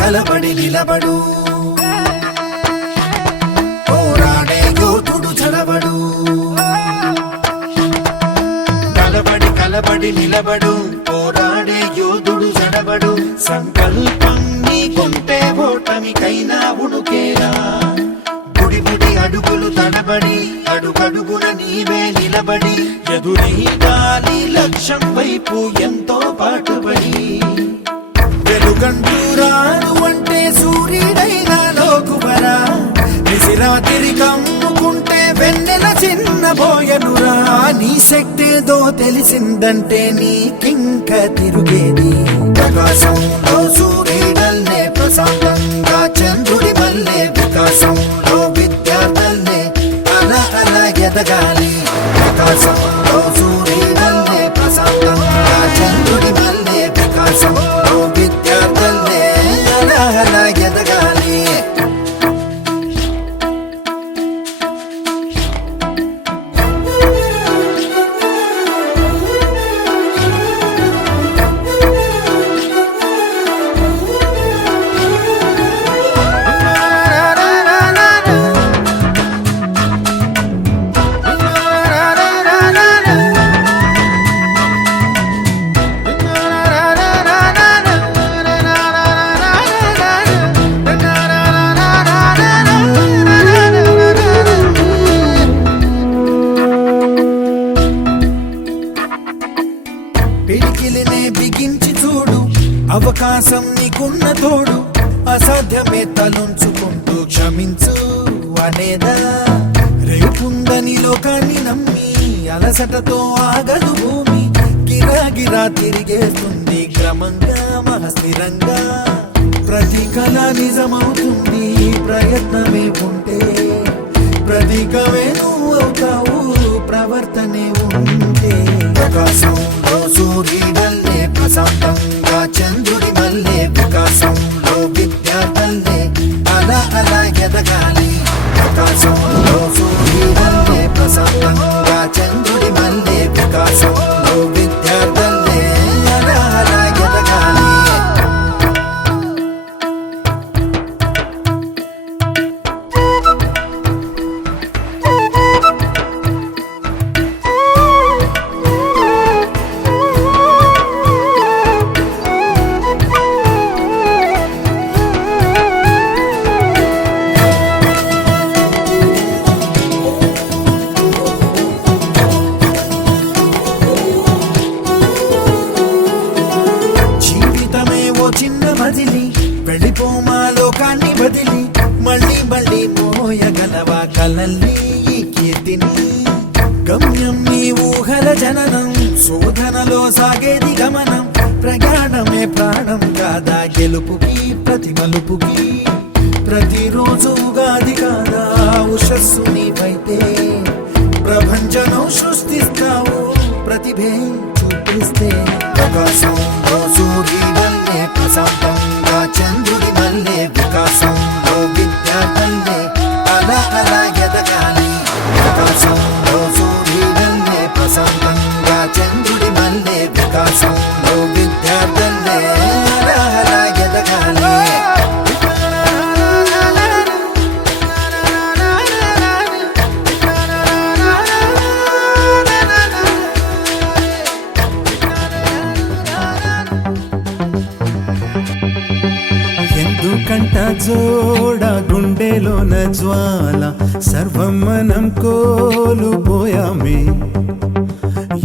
కలబడి నిలబడు పోరాడే యోధుడు చలబడు. కలబడి నిలబడు పోరాడే యోధుడు చడబడు. సంకల్పం నీకుంటే ఓటమికైనా ఉణుకేరా. బుడి అడుగులు తడబడి అడుగడుగున నీవే నిలబడి ఎదురీదాలి లక్ష్యం వైపు ఎంతో పాటుపడి. వెలుగంటూ రాను అంటే సూర్యుడైనా లోకువరా. నిసిరాతిరి కమ్ముకుంటే వెన్నెల చిన్నబోయనురా. నీ శక్తేదో తెలిసిందంటే నీకింక తిరుగేది. ప్రకాశంలో సూర్యుడల్లే ప్రశాంతంగా చంద్రుడి మల్లే. వికాసంలో విద్యార్థులే అలా ఎదగాలి. ప్రకాశంలో సూర్యుడల్లే ప్రశాంతంగా చంద్రుడి మల్లే. వికాసంలో విద్యార్థులే అలా ఎదగాలి. పిడికిలినే బిగించి చూడు, అవకాశం నీకున్న తోడు. అసాధ్యమే తలుంచుకుంటూ క్షమించు అనేదా. రేపుందని లోకాన్ని నమ్మి అలసటతో ఆగదు భూమి. గిరాగిరా తిరిగేస్తుంది క్రమంగా మహస్థిరంగా. ప్రతి కళ నిజమవుతుంది ప్రయత్నమే ఉంటే. ప్రతీకమే నువ్వు అవుతావు ప్రవర్తనే ఉంటే. ప్రకాశంలో సూర్యుడల్లే ప్రశాంతంగా చంద్రుడి మల్లే. వికాసంలో విద్యార్థులే అలా ఎదగాలి. ప్రకాశంలో సూర్యుడల్లే ప్రశాంతంగా చంద్రుడి మల్లే. వికాసంలో విద్యార్థులే అలా ఎదగాలి. చిన్న మదిలి వెళ్ళిపోమా లోకాన్ని బదిలి. మళ్ళీ మోయగలవా కలల్ని ఈ కీర్తిని. గమ్యం నీ ఊహల జననం, శోధనలో సాగేది గమనం. ప్రయాణమే ప్రాణం కాదా గెలుపుకి ప్రతి మలుపుకి. ప్రతిరోజు ఉగాది కాదా ఉషస్సు నీవైతే. ప్రపంచనం సృష్టిస్తావు ప్రతిభే చూపిస్తే. ప్రకాశంలో సూర్యుడల్లే ప్రశాంతంగా చంద్రుడి మల్లే. వికాసంలో విద్యార్థులే అలా ఎదగాలి. ప్రకాశంలో సూర్యుడల్లే ప్రశాంతంగా చంద్రుడి మల్లే. వికాసంలో విద్యార్థులే అలా ఎదగాలి. ఎందుకంట జోడ గుండెలోన జ్వాల. సర్వం మనం కోల్పోయామే.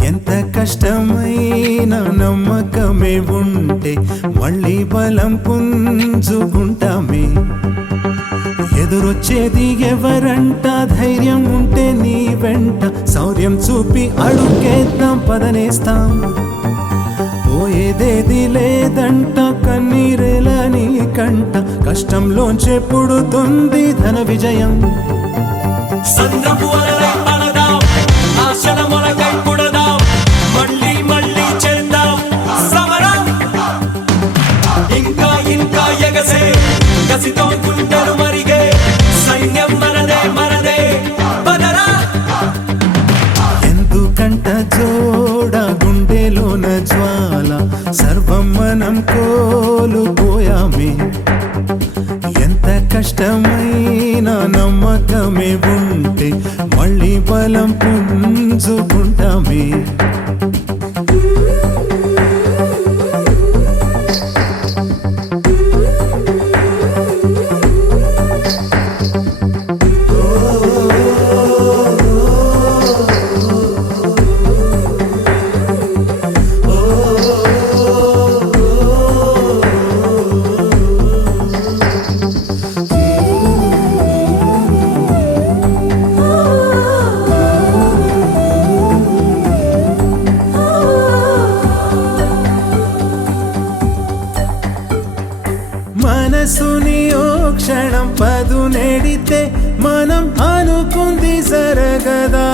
ఎంత కష్టమైన నమ్మకమే ఉంటే మళ్ళీ బలం పుంజుకుంటామే. ఎదురొచ్చేది ఎవరంట ధైర్యం ఉంటే నీ వెంట. మార్గం చూపి అడుగేద్దాం పదనేస్తాం. పోయేదేది లేదంట కన్నీరేల నీ కంట, కష్టంలోంచే పుడుతుంది ధన విజయం. సంద్రపు అలలై అలదాం, ఆశల మొలకై పుడదాం, మళ్ళీ మళ్ళీ చేద్దాం సమరం. ఇంకా ఇంకా ఎగసే కసితో గుండెలు మరిగే సైన్యం మనదే మనదే పదరా. ఎందుకంట జోడ గుండెలోన జ్వాల, సర్వం మనం కోల్పోయామే. ఎంత కష్టమైన నమ్మకమే ఉంటే మళ్ళీ బలం పుంజుకుంటామే. మనసుని ఓ క్షణం పదు నెడితే మనం అనుకుంది జరగదా.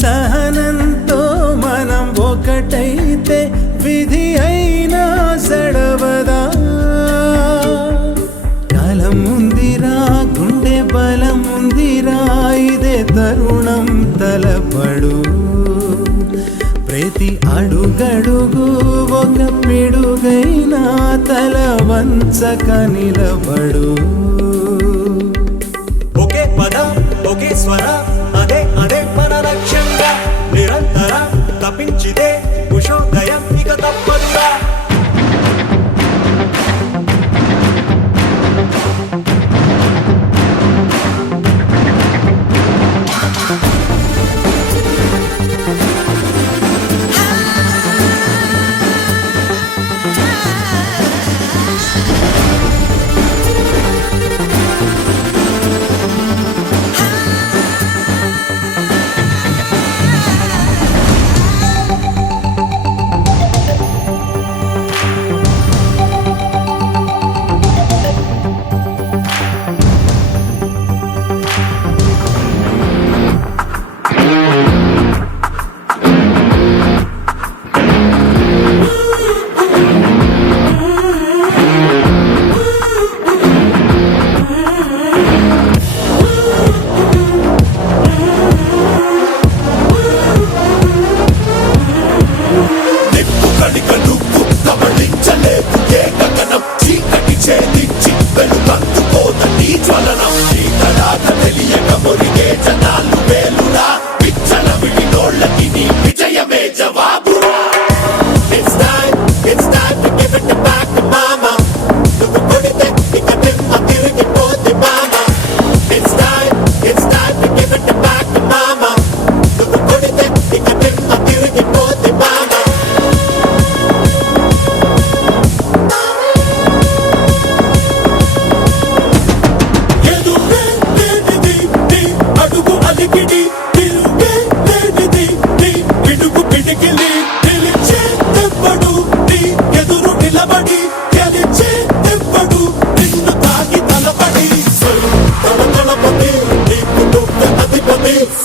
సహనంతో మనం ఒకటైతే విధి అయినా సడవదా. కాలం ఉందిరా, గుండె బలం ఉందిరా, ఇదే తరుణం తలపడు. ప్రతి అడుగడుగు ఒక పిడుగైనా తల వంచక నిలబడు. ఒకే పదం ఒకే స్వర, అదే అదే మన లక్ష్యంగా నిరంతర తప్పించితే ఉషోదయం ఇక తప్పదురా.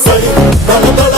Say,